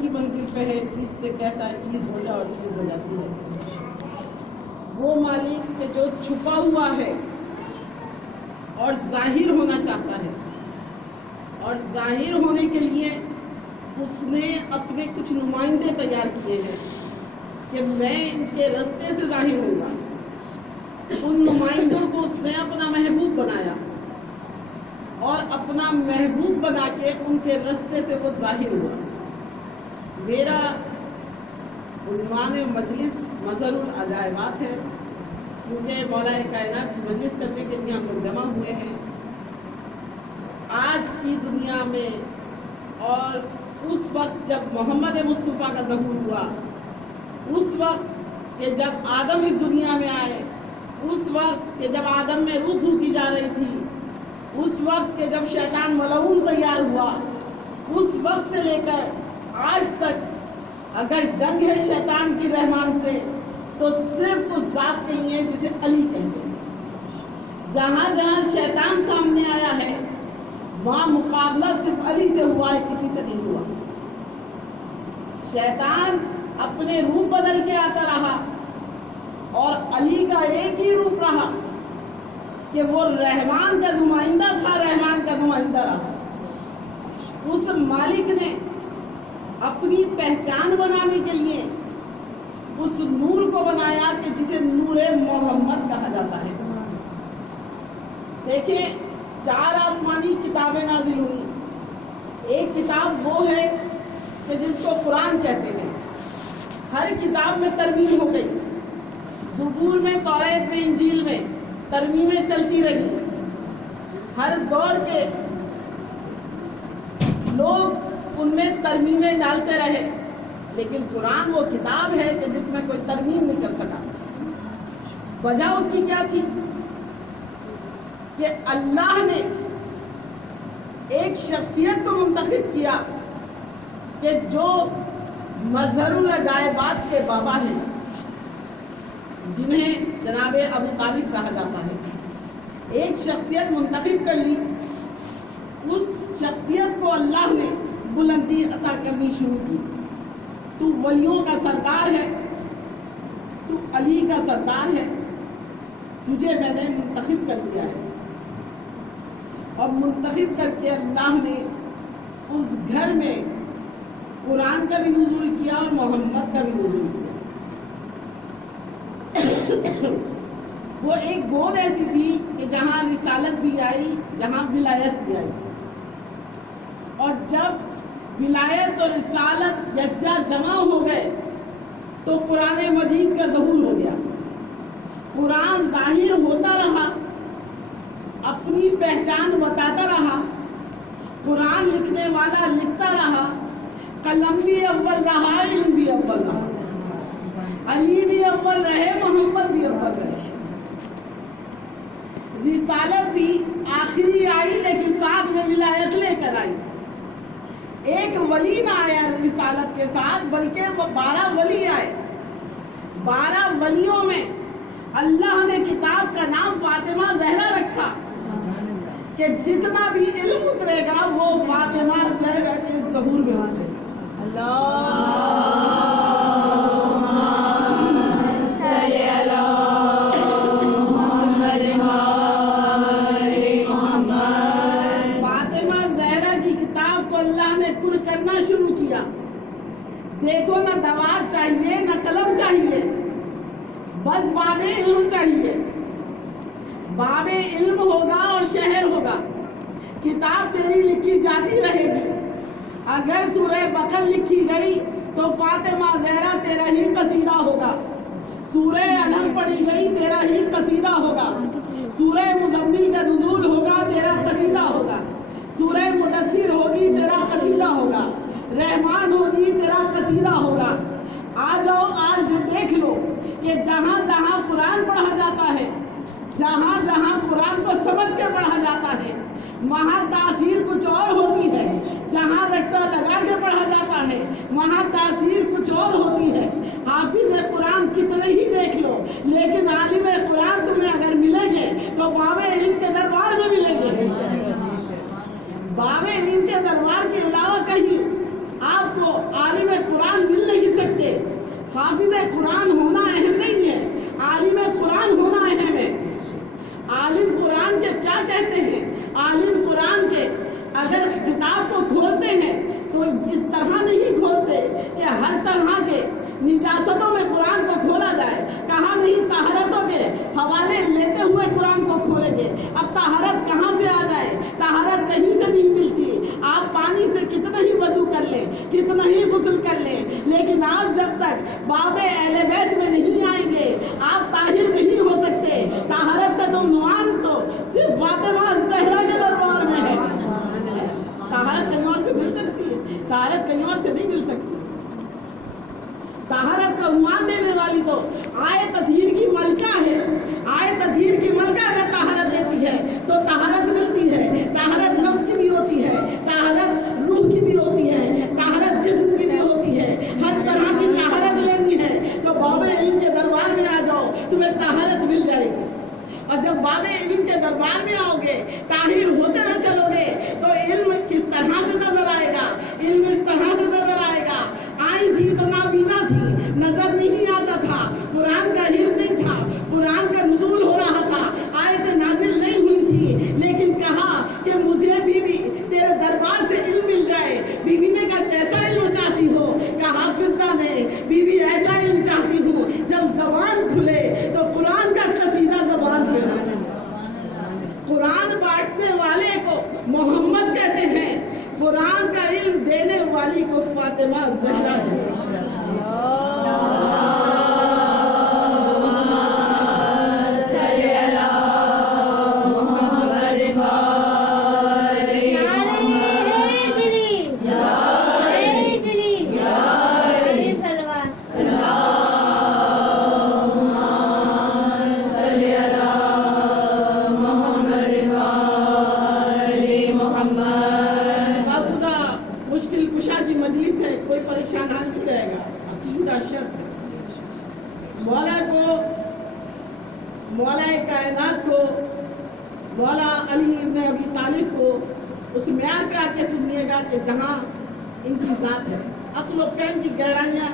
کی منزل پہ ہے، چیز سے کہتا ہے چیز ہو جا اور چیز ہو جاتی ہے۔ وہ مالک کہ جو چھپا ہوا ہے اور ظاہر ہونا چاہتا ہے، اور ظاہر ہونے کے لیے اس نے اپنے کچھ نمائندے تیار کیے ہیں کہ میں ان کے رستے سے ظاہر ہوں گا۔ ان نمائندوں کو اس نے اپنا محبوب بنایا اور اپنا محبوب بنا کے ان کے رستے سے وہ ظاہر ہوا۔ میرا عنوان مجلس مظہر العجائبات ہے، کیونکہ مولا کائنات کی مجلس کرنے کے لیے ہم لوگ جمع ہوئے ہیں۔ آج کی دنیا میں اور اس وقت جب محمد مصطفیٰ کا ظہور ہوا، اس وقت کہ جب آدم اس دنیا میں آئے، اس وقت کہ جب آدم میں روح پھونکی جا رہی تھی، اس وقت کہ جب شیطان ملعون تیار ہوا، اس وقت سے لے کر آج تک اگر جنگ ہے شیطان کی رحمان سے تو صرف اس ذات کے لیے جسے علی کہتے ہیں۔ جہاں جہاں شیطان سامنے آیا ہے وہاں مقابلہ صرف علی سے ہوا ہے، کسی سے نہیں ہوا۔ شیطان اپنے روپ بدل کے آتا رہا اور علی کا ایک ہی روپ رہا کہ وہ رحمان کا نمائندہ تھا، رحمان کا نمائندہ رہا۔ اس مالک نے اپنی پہچان بنانے کے لیے اس نور کو بنایا کہ جسے نور محمد کہا جاتا ہے۔ دیکھیں 4 آسمانی کتابیں نازل ہوئی. ایک کتاب وہ ہے کہ جس کو قرآن کہتے ہیں. ہر کتاب میں ترمیم ہو گئی. زبور میں، توریت میں، انجیل میں ترمیمیں چلتی رہی. ہر دور کے لوگ ان میں ترمیمیں ڈالتے رہے، لیکن قرآن وہ کتاب ہے کہ جس میں کوئی ترمیم نہیں کر سکا. وجہ اس کی کیا تھی کہ اللہ نے ایک شخصیت کو منتخب کیا کہ جو مظہر العجائبات کے بابا ہیں، جنہیں جناب ابو طالب کہا جاتا ہے. ایک شخصیت منتخب کر لی. اس شخصیت کو اللہ نے بلندی عطا کرنی شروع کی. تو ولیوں کا سردار ہے، تو علی کا سردار ہے، تجھے میں نے منتخب کر لیا ہے. اور منتخب کر کے اللہ نے اس گھر میں قرآن کا بھی نزول کیا اور محمد کا بھی نزول کیا. وہ ایک گود ایسی تھی کہ جہاں رسالت بھی آئی، جہاں ولایت بھی آئی. اور جب ولایت اور رسالت یکجا جمع ہو گئے تو قرآن مجید کا ظہور ہو گیا. قرآن ظاہر ہوتا رہا، اپنی پہچان بتاتا رہا. قرآن لکھنے والا لکھتا رہا. قلم بھی اول رہا، علم بھی اول رہا. علی بھی اول رہے، محمد بھی اول رہے. رسالت بھی آخری آئی لیکن ساتھ میں ولایت لے کر آئی. ایک ولی نہ آیا رسالت کے ساتھ، بلکہ وہ 12 ولی آئے. 12 ولیوں میں اللہ نے کتاب کا نام فاطمہ زہرا رکھا کہ جتنا بھی علم اترے گا وہ فاطمہ زہرا کے ظہور میں اترے گا. فاطمہ زہرا کی کتاب کو اللہ نے پر کرنا شروع کیا. دیکھو نہ دوات چاہیے نہ قلم چاہیے، بس باب علم چاہیے. باب علم ہوگا اور شہر ہوگا. کتاب تیری لکھی جاتی رہے گی. اگر سورہ بقر لکھی گئی تو فاطمہ زہرا تیرا ہی قصیدہ ہوگا. سورہ علم پڑھی گئی تیرا ہی قصیدہ ہوگا. سورہ مزمل کا نزول ہوگا تیرا قصیدہ ہوگا. سورہ مدثر ہوگی تیرا قصیدہ ہوگا. رحمان ہوگی تیرا قصیدہ ہوگا. آ جاؤ آج دیکھ لو کہ جہاں جہاں قرآن پڑھا جاتا ہے، جہاں جہاں قرآن کو سمجھ کے پڑھا جاتا ہے، وہاں تاثیر کچھ اور ہوتی ہے. جہاں رٹا لگا کے پڑھا جاتا ہے وہاں تاثیر کچھ اور ہوتی ہے. حافظ قرآن کتنے ہی دیکھ لو، لیکن عالم قرآن تمہیں اگر ملیں گے تو باب علم کے دربار میں ملیں گے. باب علم کے دربار کے علاوہ کہیں آپ کو عالم قرآن مل نہیں سکتے. حافظ قرآن ہونا اہم نہیں ہے، عالم قرآن ہونا اہم ہے. عالم قرآن کے کیا کہتے ہیں؟ عالم قرآن کے اگر کتاب کو کھولتے ہیں تو اس طرح نہیں کھولتے کہ ہر طرح کے نجاستوں میں قرآن کو کھولا جائے. کہاں نہیں طہارتوں کے حوالے لیتے ہوئے قرآن کو کھولیں گے. اب طہارت کہاں سے آ جائے؟ طہارت کہیں سے نہیں ملتی. آپ پانی سے کتنا ہی وضو کر لیں، کتنا ہی غسل کر لیں، لیکن آپ جب تک باب اہل بیت میں نہیں آئیں گے آپ طاہر نہیں ہو سکتے. طہارت کا تو عنوان تو صرف فاطمہ زہرا کے دربار میں ہے. طہارت کہیں اور سے مل سکتی ہے؟ طہارت کہیں اور سے نہیں مل سکتی. طہارت کا عنوان دینے والی تو آئے تطہیر کی ملکہ ہے. آئے تطہیر کی ملکہ اگر طہارت دیتی ہے تو طہارت ملتی ہے. طہارت نفس کی بھی ہوتی ہے، طہارت روح کی بھی ہوتی ہے، طہارت جسم کی بھی ہوتی ہے. ہر طرح کی طہارت لینی ہے تو باب علم کے دربار میں آ جاؤ، تمہیں طہارت مل جائے گی. اور جب باب علم کے دربار میں آؤ گے، طاہر ہوتے ہوئے چلو گے تو علم کس طرح سے نظر آئے گا؟ علم اس طرح سے نظر آئے گا. آئی تھی تو نابینا تھی، نظر نہیں آتا تھا، قرآن کا علم نہیں تھا، قرآن کا نزول ہو رہا تھا، آیتیں نازل نہیں ہوئی تھی، لیکن کہا کہ مجھے بھی تیرے دربار سے علم مل جائے. بی بی نے کہا کیسا علم چاہتی ہو؟ کہا حافظہ نے بی بی ایسا علم چاہتی ہوں جب زبان کھلے تو قرآن کا قصیدہ زبان پہ ہو. قرآن بانٹنے والے علی کو فاطمہ زہرا کہتے ہیں۔ مشکل کشا کی مجلس ہے، کوئی پریشان حال نہیں رہے گا، عقیدہ شرط ہے۔ مولا کو، مولا کائنات کو، مولا علی ابن ابی طالب کو اس معیار پہ آ کے سنیے گا کہ جہاں ان کی ذات ہے۔ عقل و فہم کی گہرائیاں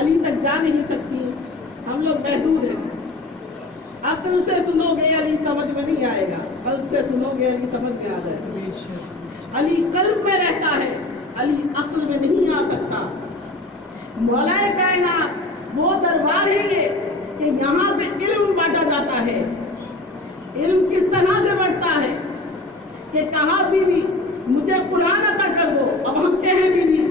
علی تک جا نہیں سکتی، ہم لوگ محدود ہیں۔ عقل سے سنو گے علی سمجھ میں نہیں آئے گا، قلب سے سنو گے علی سمجھ میں آ جائے گا۔ علی قلب میں رہتا ہے، علی عقل میں نہیں آ سکتا۔ مولا کائنات وہ دربار ہے یہ کہ یہاں پہ علم بانٹا جاتا ہے۔ علم کس طرح سے بڑھتا ہے کہ کہا بیوی مجھے قرآن عطا کر دو۔ اب ہم کہیں بیوی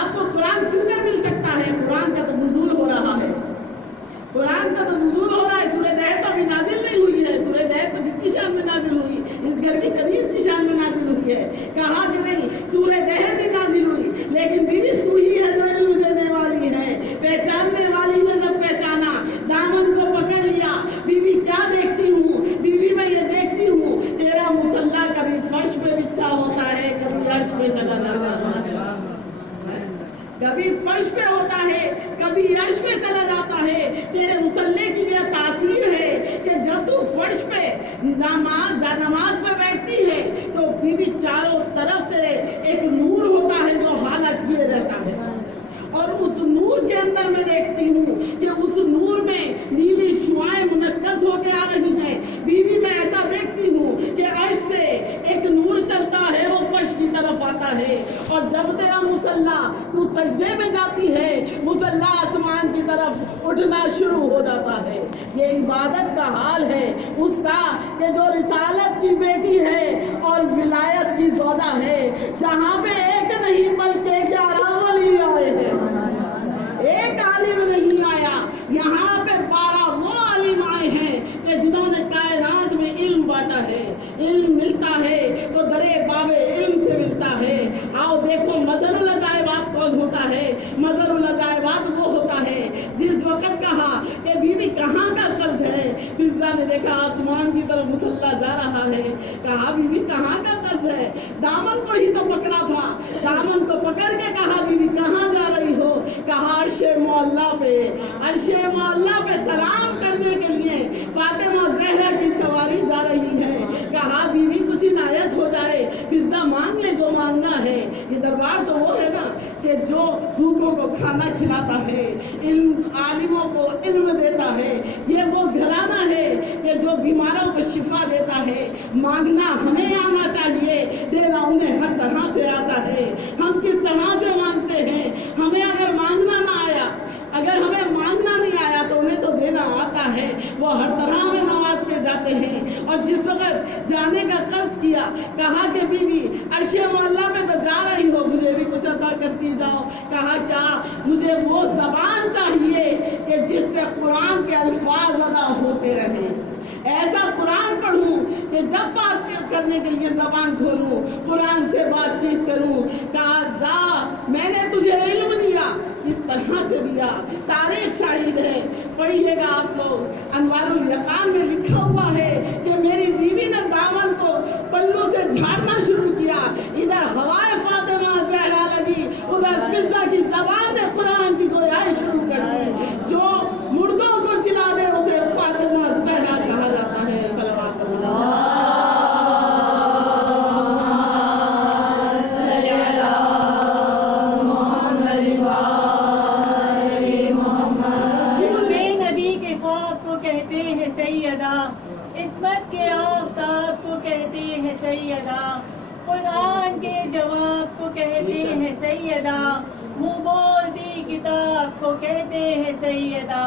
آپ کو قرآن کیوں کر مل سکتا ہے؟ قرآن کا تو نزول ہو رہا ہے، قرآن کا تو نزول ہو رہا ہے۔ سورہ دہر تو ابھی نازل نہیں ہوئی ہے، سورہ دہر تو کس کی شان میں نازل ہوئی؟ اس گھر کی کنیز کی شان میں نازل ہوئی ہے۔ کہا کہ نہیں سورہ دہر بھی نازل ہوئی، لیکن بیوی تو ہی ہے جو علم دینے والی ہے، پہچاننے والی نے جب پہچانا، دامن کو پکڑ لیا۔ بیوی کیا دیکھتی ہوں؟ بیوی میں یہ دیکھتی ہوں تیرا مصلی کبھی فرش پہ بچھا ہوتا ہے، کبھی عرش پہ چلا جاتا ہے، کبھی فرش پہ ہوتا ہے، کبھی عرش پہ چلا جاتا ہے۔ تیرے مصلی کی یہ تاثیر ہے کہ جب تو فرش پہ نماز پہ بیٹھتی ہے تو بیوی چاروں طرف تیرے ایک نور ہوتا ہے جو حالت کیے رہتا ہے، اور اس نور کے اندر میں دیکھتی ہوں کہ اس نور میں نیلی شعائیں منقش ہو کے آ رہی ہیں۔ بیوی میں ایسا دیکھتی ہوں کہ عرش سے ایک نور چلتا ہے، وہ فرش کی طرف آتا ہے، اور جب تیرا مصلی تو سجدے میں جاتی ہے، مصلی آسمان کی طرف اٹھنا شروع ہو جاتا ہے۔ یہ عبادت کا حال ہے اس کا کہ جو رسالت کی بیٹی ہے اور ولایت کی زوجہ ہے، جہاں پہ ایک نہیں بلکہ 11 ولی آئے ہیں، ایک عالم نہیں آیا، یہاں پہ 12 وہ عالم آئے ہیں کہ جنہوں نے کائنات میں علم بانٹا ہے۔ علم ملتا ہے تو درے باب علم سے ملتا ہے۔ آؤ دیکھو مظہر العجائبات کون ہوتا ہے؟ مظہر العجائبات وہ ہوتا ہے جس وقت کہا کہ بیوی کہاں کا قصد ہے، فضا نے دیکھا آسمان کی طرف مصلی جا رہا ہے، کہا بیوی کہاں کا قصد ہے؟ دامن کو ہی تو پکڑا تھا، دامن کو پکڑ کے کہا بیوی کہاں جا رہی ہو؟ کہا عرش معلیٰ پہ، عرش معلیٰ پہ سلام کرنے کے لیے فاطمہ زہرا کی سواری جا رہی ہے۔ کہا بیوی کچھ عنایت ہو جائے، فضا مانگ لے جو مانگنا ہے۔ یہ دربار تو وہ ہے نا کہ جو بھوکوں کو کھانا کھلاتا ہے، علم عالموں کو علم دیتا ہے، یہ وہ گھرانہ ہے کہ جو بیماروں کو شفا دیتا ہے۔ مانگنا ہمیں آنا چاہیے، دینا انہیں ہر طرح سے آتا ہے۔ ہم کس طرح سے مانگتے ہیں؟ ہمیں اگر مانگنا نہ آیا، اگر ہمیں مانگنا نہیں آیا تو انہیں تو دینا آتا ہے، وہ ہر طرح میں نواز کے جاتے ہیں۔ اور جس وقت جانے کا قصد کیا، کہا کہ بیوی عرش معلیٰ پہ تو جا رہی ہو، مجھے بھی کچھ عطا کرتی جاؤ۔ کہا کیا؟ مجھے وہ زبان چاہیے کہ جس سے قرآن کے الفاظ ادا ہوتے رہیں، ایسا قرآن پڑھوں کہ جب بات کرنے کے لیے زبان کھولوں قرآن سے بات چیت کروں۔ کہا جا، میں نے تجھے علم دیا، کس طرح سے دیا؟ تاریخ شاہد ہے، پڑھیے گا آپ لوگ۔ انوار الیقان میں لکھا ہوا ہے کہ میری بیوی نے دامن کو پلو سے جھاڑنا شروع کیا، ادھر ہوائے فاطمہ زہرا لگی، ادھر فضا کی زبان نے قرآن کی گویائی شروع کر دی۔ جو مردوں کو جلا دے اسے فاطمہ زہرا کہا جاتا ہے۔ صلوات اللہ۔ سیدہ عصمت کے آفتاب کو کہتے ہیں سیدہ، قرآن کے جواب کو کہتے ہیں سیدہ، منہ بولتی کتاب کو کہتے ہیں سیدہ۔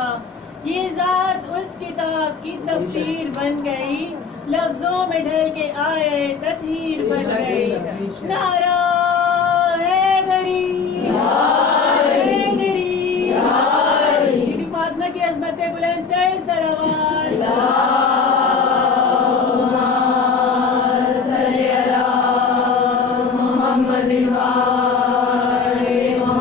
یہ ذات اس کتاب کی تفسیر بن گئی، لفظوں میں ڈھل کے آئے تطہیر بن گئی۔ نعرہ حیدری حیدری، بی بی فاطمہ کی عظمت پہ بلند تر صلوات۔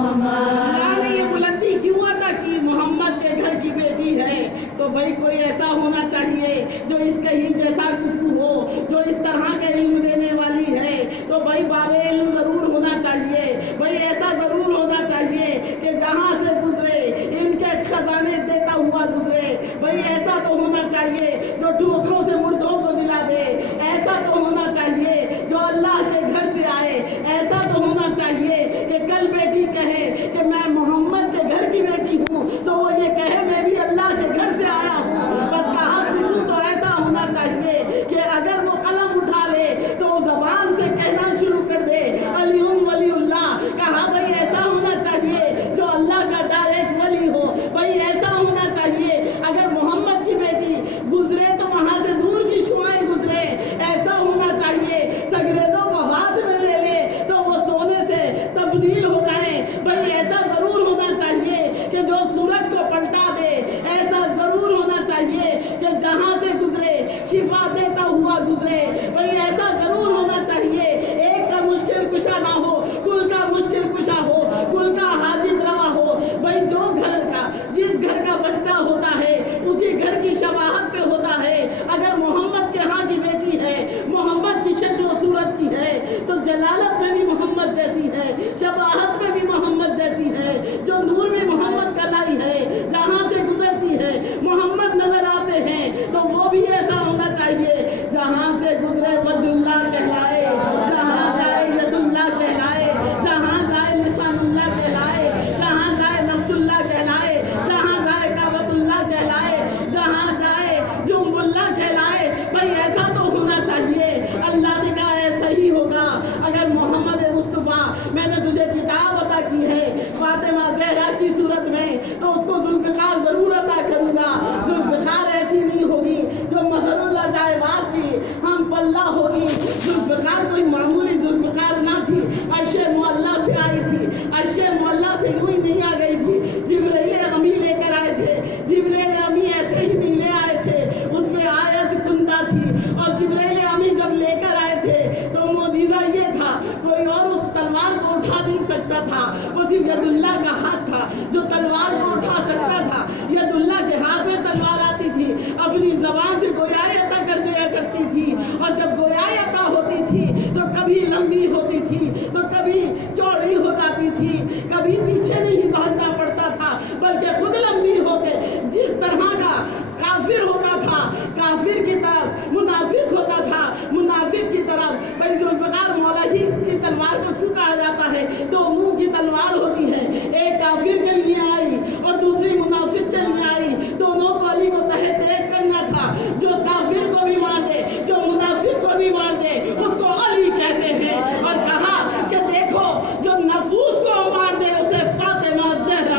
اللہ نے یہ بلندی کیوں عطا کی؟ محمد کے گھر کی بیٹی ہے تو بھائی کوئی ایسا ہونا چاہیے جو اس کے ہی جیسا کفو ہو، جو اس طرح کا علم دینے والی ہے، تو بھائی باب علم ضرور ہونا چاہیے، بھائی ایسا ضرور ہونا چاہیے کہ جہاں سے گزرے ان کے خزانے دیتا ہوا گزرے، بھائی ایسا تو ہونا چاہیے جو ٹھوکروں سے مردوں کو جلا دے، ایسا تو ہونا چاہیے جو اللہ کے گھر سے آئے، ایسا تو ہونا چاہیے کہ کل بیٹی کہے کہ میں محمد کے گھر کی بیٹی ہوں تو وہ یہ کہے میں بھی اللہ کے گھر سے آیا ہوں۔ بس کہا تو ایسا ہونا چاہیے کہ اگر وہ قلم اٹھا لے تو زبان سے کہنا شروع کر دے علی ولی اللہ، کہا بھائی ایسا ہونا چاہیے جو اللہ کا ڈائریکٹ ولی ہو، بھائی ایسا ہونا چاہیے اگر محمد کی بیٹی گزرے تو وہاں سے نور کی شعائیں گزرے، ایسا ہونا چاہیے سگریدوں کو ہاتھ میں لے لے تو وہ سونے سے تبدیل ہو جائیں، بھائی ایسا ضرور ہونا چاہیے کہ جو سورج کو پلٹا دے، ایسا ضرور ہونا چاہیے کہ جہاں سے گزرے شفا دیتا ہوا گزرے، بھئی ایسا ضرور ہونا چاہیے ایک کا مشکل کشا نہ ہو، کل کا مشکل کشا ہو، کل کا حاجت روا ہو، بھئی جو گھر کا جس گھر کا بچہ ہوتا ہے اسی گھر کی شباہت پہ ہوتا ہے۔ اگر محمد کے ہاں کی بیٹی ہے، محمد کی شکل و صورت کی ہے تو جلالت میں بھی محمد جیسی ہے، شباہت میں بھی محمد جیسی ہے، جو نور میں محمد کا لائی ہے، جہاں سے گزرتی ہے محمد نظر آتے ہیں تو وہ بھی ایسا ہونا چاہیے جہاں سے گزرے وجہ اللہ کہلائے، جہاں جائے ید اللہ کہلائے، جہاں جائے لسان اللہ کہلائے، جہاں جائے نفس اللہ کہلائے، جہاں جائے کعبۃ اللہ کہلائے، جہاں جائے جنب اللہ کہلائے، بھائی ایسا تو ہونا چاہیے۔ اللہ نے کہا ایسا ہی ہوگا اگر محمد مصطفیٰ میں نے تجھے کتاب عطا کی ہے فاطمہ زہرا کی صورت میں تو اس کو ذوالفقار ضرور عطا کروں گا۔ ذوالفقار ایسی نہیں ہوگی جو مظہر العجائبات کی ہم پلہ ہوگی، ذوالفقار کوئی معمولی ذوالفقار نہ تھی، عرش معلیٰ سے آئی تھی، عرش معلیٰ سے یوں ہی نہیں آ گئی تھی، جبرائیل امی لے کر آئے تھے، جبرائیل امی ایسے ہی نہیں لے آئے تھے، اس میں آیت کندہ تھی، اور جبرائیل امی جب لے کر آئے تھے تو معجزہ یہ تھا کوئی اور اس تلوار کو اٹھا نہیں سکتا تھا، وہ صرف ید اللہ کا ہاتھ تھا جو تلوار کو اٹھا سکتا تھا۔ ید اللہ کے ہاتھ میں تلوار آتی تھی، اپنی زبان سے گویائی عطا کر دیا کرتی تھی، اور جب گویائی عطا ہوتی تھی تو کبھی لمبی ہوتی تھی تو کبھی چوڑی ہو جاتی تھی، کبھی پیچھے نہیں بھاگنا پڑتا تھا بلکہ خود لمبی ہو کے جس طرح کا کافر ہوتا تھا کافر کی طرف، منافق ہوتا تھا منافق کی طرف۔ بھائی ذوالفقار مولا ہی کی تلوار کو کیوں کہا جاتا ہے؟ دو منہ کی تلوار ہوتی ہے، ایک کافر کے لیے آئی اور دوسری منافق کے لیے آئی، دونوں کو علی کو تحت ایک کرنا تھا، جو کافر کو بھی مار دے جو منافق کو بھی مار دے اس کو علی کہتے ہیں، اور کہا کہ دیکھو جو نفوس کو مار دے اسے فاطمہ زہرا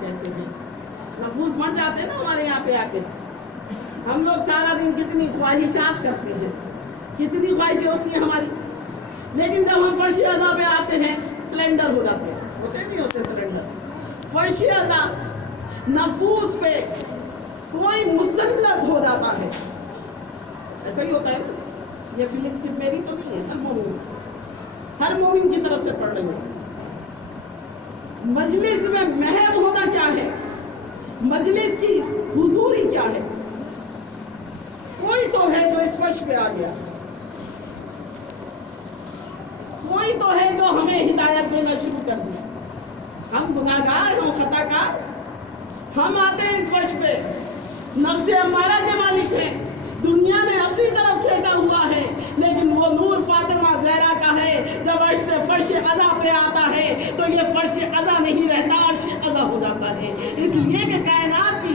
کہتے ہیں۔ نفوس مر جاتے ہیں نا ہمارے یہاں پہ آ کے، ہم لوگ سارا دن کتنی خواہشات کرتے ہیں، کتنی خواہشیں ہوتی ہیں ہماری، لیکن جب ہم فرش اعضاء پہ آتے ہیں سلنڈر ہو جاتے ہیں، ہوتے نہیں ہوتے سلنڈر؟ فرش اعضاء نفوس پہ کوئی مسلط ہو جاتا ہے، ایسا ہی ہوتا ہے۔ یہ فیلنگ صرف میری تو نہیں ہے، ہر مومن کی طرف سے پڑھ رہی ہوں۔ مجلس میں محو ہونا کیا ہے؟ مجلس کی حضوری کیا ہے؟ کوئی تو ہے جو اس فرش پہ آ گیا، کوئی تو ہے جو ہمیں ہدایت دینا شروع کر دیا۔ ہم گناہگار، ہم خطا کار، ہم آتے ہیں اس فرش پہ، نفس امارہ کے مالک ہیں، دنیا نے اپنی طرف کھینچا ہوا ہے، لیکن وہ نور فاطمہ زہرا کا ہے۔ جب عرش سے فرش اعضا پہ آتا ہے تو یہ فرش اعضا نہیں رہتا، عرش اعضا ہو جاتا ہے، اس لیے کہ کائنات کی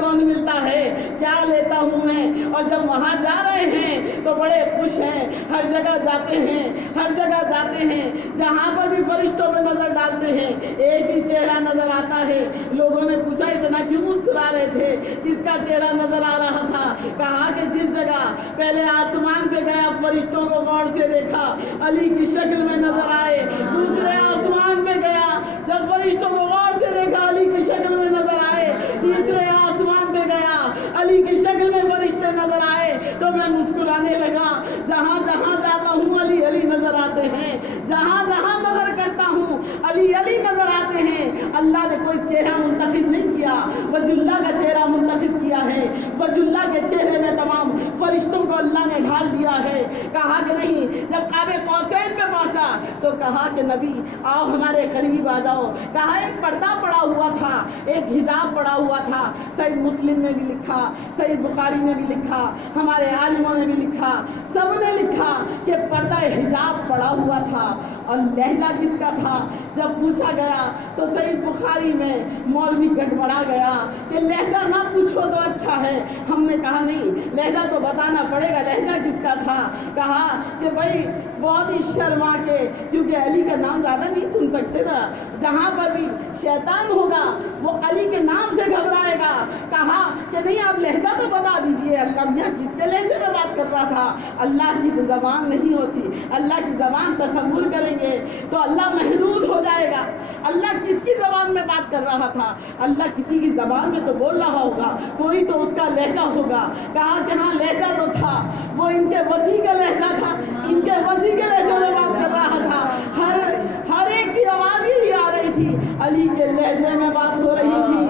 کون ملتا ہے، کیا لیتا ہوں میں۔ اور جب وہاں جا رہے ہیں تو بڑے خوش ہیں، ہر جگہ جاتے ہیں، ہر جگہ جاتے ہیں، جہاں پر بھی فرشتوں پہ نظر ڈالتے ہیں ایک ہی چہرہ نظر آتا ہے۔ لوگوں نے پوچھا اتنا کیوں مسکرا رہے تھے، کس کا چہرہ نظر آ رہا تھا؟ کہا کہ جس جگہ پہلے آسمان پہ گیا فرشتوں کو غور سے دیکھا علی کی شکل میں نظر آئے، دوسرے آسمان پہ گیا جب فرشتوں کو غور سے دیکھا علی کی شکل میں نظر آئے، تیسرے آسمان پہ گیا علی کی شکل میں فرشتے نظر آئے تو میں مسکرانے لگا۔ جہاں جہاں جاتا ہوں علی علی نظر آتے ہیں، جہاں جہاں نظر کرتا ہوں علی علی نظر آتے ہیں۔ اللہ نے کوئی چہرہ منتخب نہیں کیا، وجہ اللہ کا چہرہ منتخب کیا ہے، وجہ اللہ کے چہرے میں تمام فرشتوں کو اللہ نے ڈھال دیا ہے۔ کہا کہ نہیں، جب قاب قوسین پہ پہنچا تو کہا کہ نبی آؤ ہمارے قریب آ جاؤ۔ کہا ایک پردہ پڑا ہوا تھا، ایک حجاب پڑا ہوا تھا۔ صحیح مسلم نے بھی لکھا، صحیح بخاری نے بھی لکھا، ہمارے عالموں نے بھی لکھا، سب نے لکھا کہ پردہ حجاب پڑا ہوا تھا۔ اور لہجہ کس کا تھا؟ جب پوچھا گیا تو صحیح بخاری میں مولوی گڑبڑا گیا کہ لہجہ نہ پوچھو تو اچھا ہے۔ ہم نے کہا نہیں، لہجہ تو بتانا پڑے گا، لہجہ کس کا تھا؟ کہا کہ بھائی بہت ہی شرما کے، کیونکہ علی کا نام زیادہ نہیں سن سکتے نا، جہاں پر بھی شیطان ہوگا وہ علی کے نام سے گھبرائے گا۔ کہا کہ نہیں آپ لہجہ تو بتا دیجئے۔ اللہ میاں کس کے لہجے میں بات کر رہا تھا؟ اللہ کی تو زبان نہیں ہوتی، اللہ کی زبان تصور کریں گے تو اللہ محدود ہو جائے گا۔ اللہ کس کی زبان میں بات کر رہا تھا؟ اللہ کسی کی زبان میں تو بول رہا ہوگا، کوئی تو اس کا لہجہ ہوگا۔ کہا کہ ہاں لہجہ تو تھا، وہ ان کے وسیع کا لہجہ تھا، ان کے وسیع کے لہجے میں بات کر رہا تھا۔ ہر ایک کی آواز یہی آ رہی تھی، علی کے لہجے میں بات ہو رہی تھی۔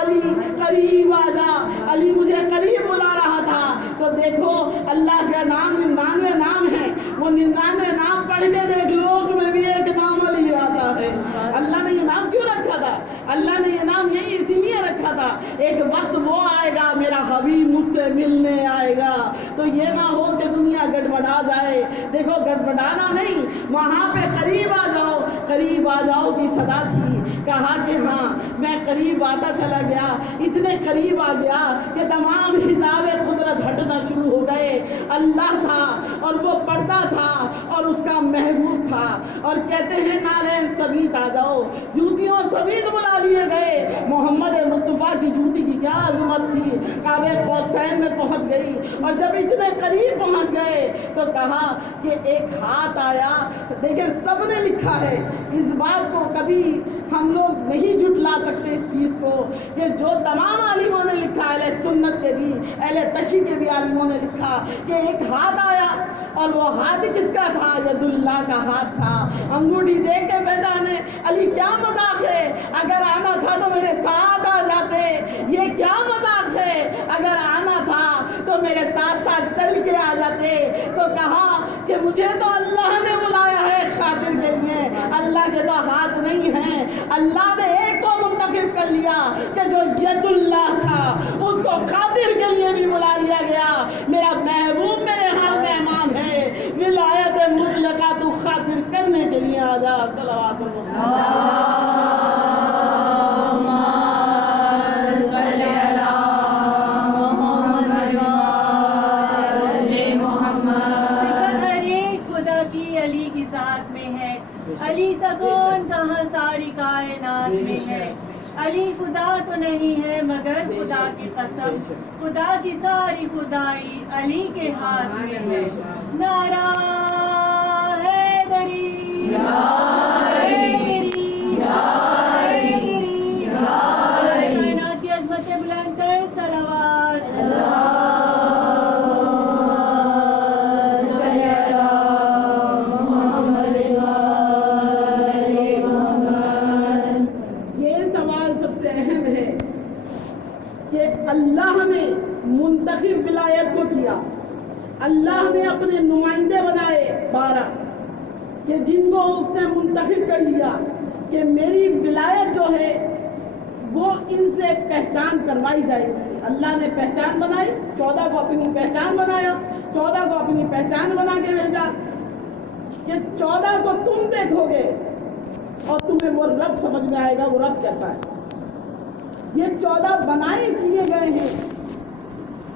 علی قریب آ جا، علی مجھے قریب بلا رہا تھا۔ تو دیکھو اللہ کا نام 99 نام ہے، وہ 99 نام پڑھ کے دیکھ لو، اس میں بھی ایک نام علی آتا ہے۔ اللہ نے یہ نام کیوں رکھا تھا؟ اللہ نے یہ نام یہی اسی لیے رکھا تھا، ایک وقت وہ آئے گا میرا حبیب مجھ سے ملنے آئے گا، تو یہ نہ ہو کہ دنیا گڑبڑا جائے۔ دیکھو گڑبڑانا نہیں، وہاں پہ قریب آ جاؤ، قریب آ جاؤ کی صدا تھی۔ کہا کہ ہاں میں قریب آتا چلا گیا، اتنے قریب آ گیا کہ تمام حجاب قدرت ہٹنا شروع ہو گئے۔ اللہ تھا اور وہ پردہ تھا اور اس کا محبوب تھا، اور کہتے ہیں نالین سبیت آ جاؤ، جوتیوں سبیت بلا لیے گئے۔ محمد مصطفیٰ کی جوتی کی کیا عظمت تھی، قاب قوسین میں پہنچ گئی۔ اور جب اتنے قریب پہنچ گئے تو کہا کہ ایک ہاتھ آیا۔ دیکھیں سب نے لکھا ہے اس بات کو، کبھی ہم لوگ نہیں جھٹلا سکتے اس چیز کو، کہ جو تمام عالموں نے لکھا، اہل سنت کے بھی، اہل تشیع کے بھی عالموں نے لکھا کہ ایک ہاتھ آیا، اور وہ ہاتھ کس کا تھا؟ ید اللہ کا ہاتھ تھا۔ انگوٹھی دیکھ کے پہچانے علی کیا مذاق ہے، اگر آنا تھا تو میرے ساتھ آ جاتے، یہ کیا مذاق ہے، اگر آنا تھا تو میرے ساتھ ساتھ چل کے آ جاتے۔ تو کہا کہ مجھے تو اللہ نے بلایا ہے خاطر کے لیے، اللہ کے تو ہاتھ نہیں ہیں۔ اللہ نے ایک کو منتخب کر لیا کہ جو ید اللہ تھا اس کو خاطر کے لیے بھی بلا لیا گیا۔ میرا محبوب میرے ہاں مہمان ہے، ولایت مطلقہ تو خاطر کرنے کے لیے آ جا۔ صلوات علی کی ذات میں ہے، علی سکون کہاں ساری کائنات میں ہے۔ علی خدا تو نہیں ہے مگر خدا کی قسم، خدا کی ساری خدائی علی کے ہاتھ میں ہے۔ نعرہ حیدری، کائنات کی عظمت بلند کر صلوات۔ اللہ نے منتخب ولایت کو کیا، اللہ نے اپنے نمائندے بنائے 12 کہ جن کو اس نے منتخب کر لیا کہ میری ولایت جو ہے وہ ان سے پہچان کروائی جائے گی۔ اللہ نے پہچان بنائی، 14 کو اپنی پہچان بنایا، 14 کو اپنی پہچان بنا کے بھیجا کہ 14 کو تم دیکھو گے اور تمہیں وہ رب سمجھ میں آئے گا، وہ رب کیسا ہے۔ یہ 14 بنائے اس لیے گئے ہیں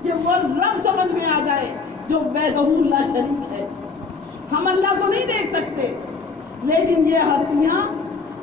کہ وہ رب سمجھ میں آ جائے جو وحدہ لا شریک ہے۔ ہم اللہ کو نہیں دیکھ سکتے، لیکن یہ ہستیاں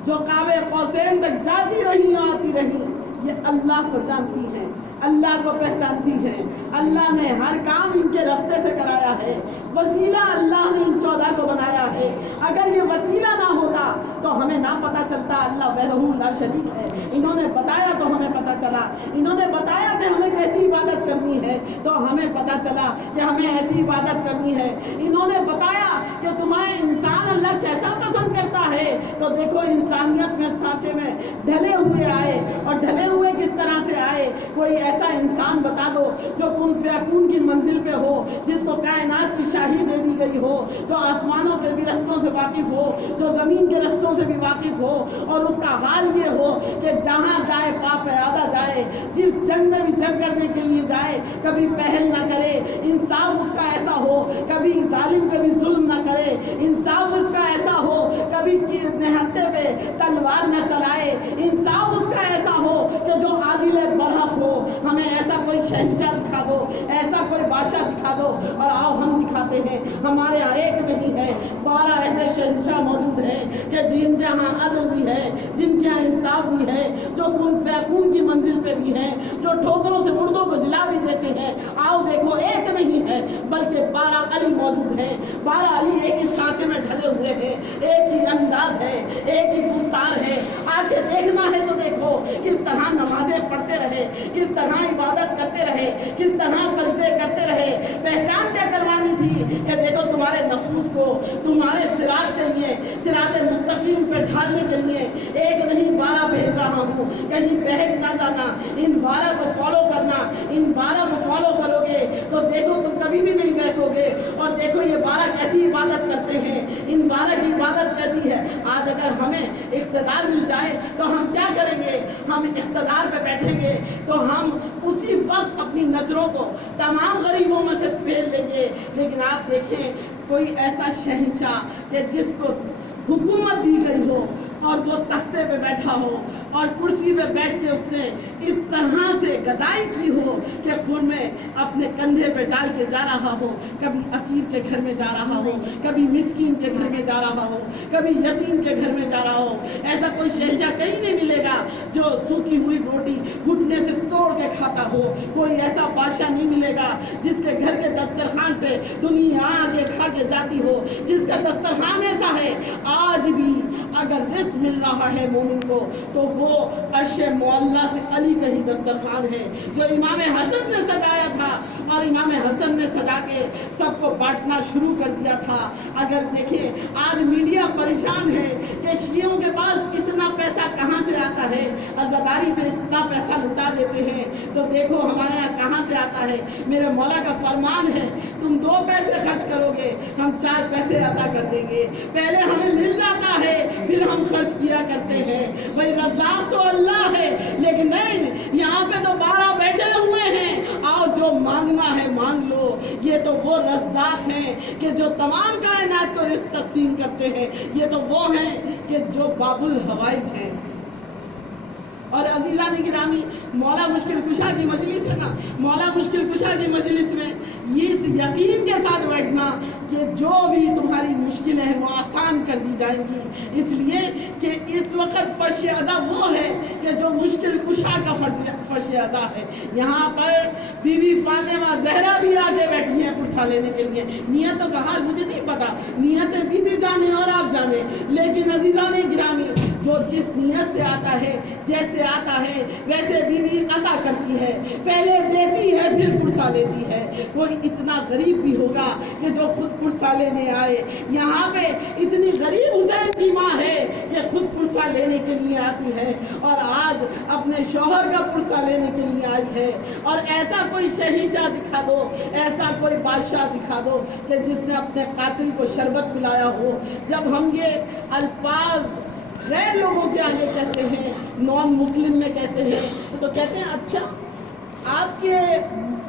جو قاب قوسین تک جاتی رہی آتی رہی، یہ اللہ کو جانتی ہیں، اللہ کو پہچانتی ہیں۔ اللہ نے ہر کام ان کے راستے سے کرایا ہے، وسیلہ اللہ نے ان 14 کو بنایا ہے۔ اگر یہ وسیلہ نہ ہوتا تو ہمیں نہ پتہ چلتا اللہ وحدہ لا شریک ہے۔ انہوں نے بتایا تو ہمیں پتہ چلا، انہوں نے بتایا کہ ہمیں کیسی عبادت کرنی ہے تو ہمیں پتہ چلا کہ ہمیں ایسی عبادت کرنی ہے۔ انہوں نے بتایا کہ تمہیں انسان اللہ کیسا پسند کرتا ہے تو دیکھو انسانیت میں سانچے میں ڈھلے ہوئے آئے، اور ڈھلے ہوئے کس طرح سے آئے؟ کوئی ایسا انسان بتا دو جو کن فیکون کی منزل پہ ہو، جس کو کائنات کی شاہی دے دی گئی ہو، جو آسمانوں کے بھی رستوں سے واقف ہو، جو زمین کے رستوں سے بھی واقف ہو، اور اس کا حال یہ ہو کہ جہاں جائے پاپ پیادہ جائے، جس جنگ میں بھی جنگ کرنے کے لیے جائے کبھی پہل نہ کرے، انصاف اس کا ایسا ہو کبھی ظالم پہ بھی ظلم نہ کرے، انصاف اس کا ایسا ہو کبھی نہتے پہ تلوار نہ چلائے، انصاف اس کا ایسا ہو کہ جو عادل برحق ہو۔ ہمیں ایسا کوئی شہنشاہ دکھا دو، ایسا کوئی بادشاہ دکھا دو، اور آؤ ہم دکھاتے ہیں۔ ہمارے یہاں ایک نہیں ہے، 12 ایسے شہنشاہ موجود ہیں کہ جن کے یہاں عدل بھی ہے، جن کے یہاں انصاف بھی ہے، جو کن فیکون کی منزل پہ بھی ہیں، جو ٹھوکروں سے مردوں کو جلا بھی دیتے ہیں۔ آؤ دیکھو، ایک نہیں ہے بلکہ 12 علی موجود ہیں۔ 12 علی ایک ہی سانچے میں ڈھلے ہوئے ہیں، ایک ہی انداز ہے، ایک ہی گفتار ہے۔ آ کے دیکھنا ہے تو دیکھو کس طرح نمازیں پڑھتے رہے، کس طرح عبادت کرتے رہے، کس طرح سجدے کرتے رہے۔ پہچان کیا کروانی تھی کہ دیکھو تمہارے نفوس کو تمہارے صراط کے لیے، صراط مستقیم پہ ڈھالنے کے لیے ایک نہیں 12 بھیج رہا ہوں، کہیں بہک نہ جانا۔ ان 12 کو فالو کرنا، ان 12 کو فالو کرو گے تو دیکھو تم کبھی بھی نہیں بہکو گے۔ اور دیکھو یہ 12 کیسی عبادت کرتے ہیں، ان 12 کی عبادت کیسی ہے۔ آج اگر ہمیں اقتدار مل جائے تو ہم کیا کریں گے؟ ہم اقتدار پہ بیٹھیں گے تو ہم اسی وقت اپنی نظروں کو تمام غریبوں میں سے پھیر لیں گے۔ لیکن آپ دیکھیں کوئی ایسا شہنشاہ کہ جس کو حکومت دی گئی ہو اور وہ تختے پہ بیٹھا ہو اور کرسی پہ بیٹھ کے اس نے اس طرح سے گدائی کی ہو کہ خود میں اپنے کندھے پہ ڈال کے جا رہا ہو، کبھی اسیر کے گھر میں جا رہا ہو، کبھی مسکین کے گھر میں جا رہا ہو، کبھی یتیم کے گھر میں جا رہا ہو۔ ایسا کوئی شہنشاہ کہیں نہیں ملے گا جو سوکھی ہوئی روٹی گھٹنے سے توڑ کے کھاتا ہو۔ کوئی ایسا بادشاہ نہیں ملے گا جس کے گھر کے دسترخوان پہ دنیا آگے کھا کے جاتی ہو، جس کا دسترخوان ایسا ہے۔ آج بھی اگر رزق مل رہا ہے مومن کو تو وہ عرش معلیٰ سے علی کا ہی دسترخوان ہے جو امام حسن نے سجایا تھا، اور امام حسن نے سجا کے سب کو بانٹنا شروع کر دیا تھا۔ اگر دیکھیں آج میڈیا پریشان ہے کہ شیعوں کے پاس اتنا پیسہ کہاں سے آتا ہے، عزاداری پہ اتنا پیسہ لٹا دیتے ہیں، تو دیکھو ہمارے یہاں کہاں سے آتا ہے۔ میرے مولا کا فرمان ہے تم 2 پیسے خرچ کرو گے ہم 4 پیسے عطا کر دیں گے۔ پہلے ہمیں مل جاتا ہے پھر ہم خرچ کیا کرتے ہیں۔ بھائی رزاق تو اللہ ہے، لیکن نہیں، یہاں پہ تو 12 بیٹھے ہوئے ہیں، آؤ جو مانگنا ہے مانگ لو۔ یہ تو وہ رزاق ہیں کہ جو تمام کائنات کو رزق تقسیم کرتے ہیں، یہ تو وہ ہیں کہ جو باب الحوائج ہیں۔ اور عزیزان گرامی، مولا مشکل کشا کی مجلس ہے نا، مولا مشکل کشا کی مجلس میں یہ اس یقین کے ساتھ بیٹھنا کہ جو بھی تمہاری مشکلیں ہیں وہ آسان کر دی جائیں گی، اس لیے کہ اس وقت فرش ادا وہ ہے کہ جو مشکل کشا کا فرش ادا ہے۔ یہاں پر بی بی فاطمہ زہرا بھی آگے بیٹھی ہیں پرسہ لینے کے لیے۔ نیتوں کا حال مجھے نہیں پتا، نیتیں بی بی جانے اور آپ جانے، لیکن عزیزان گرامی جو جس نیت سے آتا ہے، جیسے آتا ہے ویسے بی بی عطا کرتی ہے، پہلے دیتی ہے پھر پرسہ لیتی ہے۔ کوئی اتنا غریب بھی ہوگا کہ جو خود پرسہ لینے آئے۔ یہاں پہ اتنی غریب حسین کی ماں ہے کہ خود پرسہ لینے کے لیے آتی ہے، اور آج اپنے شوہر کا پرسہ لینے کے لیے آئی ہے۔ اور ایسا کوئی شہنشاہ دکھا دو، ایسا کوئی بادشاہ دکھا دو کہ جس نے اپنے قاتل کو شربت پلایا ہو۔ جب ہم یہ الفاظ غیر لوگوں کے آگے کہتے ہیں، نان مسلم میں کہتے ہیں، تو کہتے ہیں اچھا آپ کے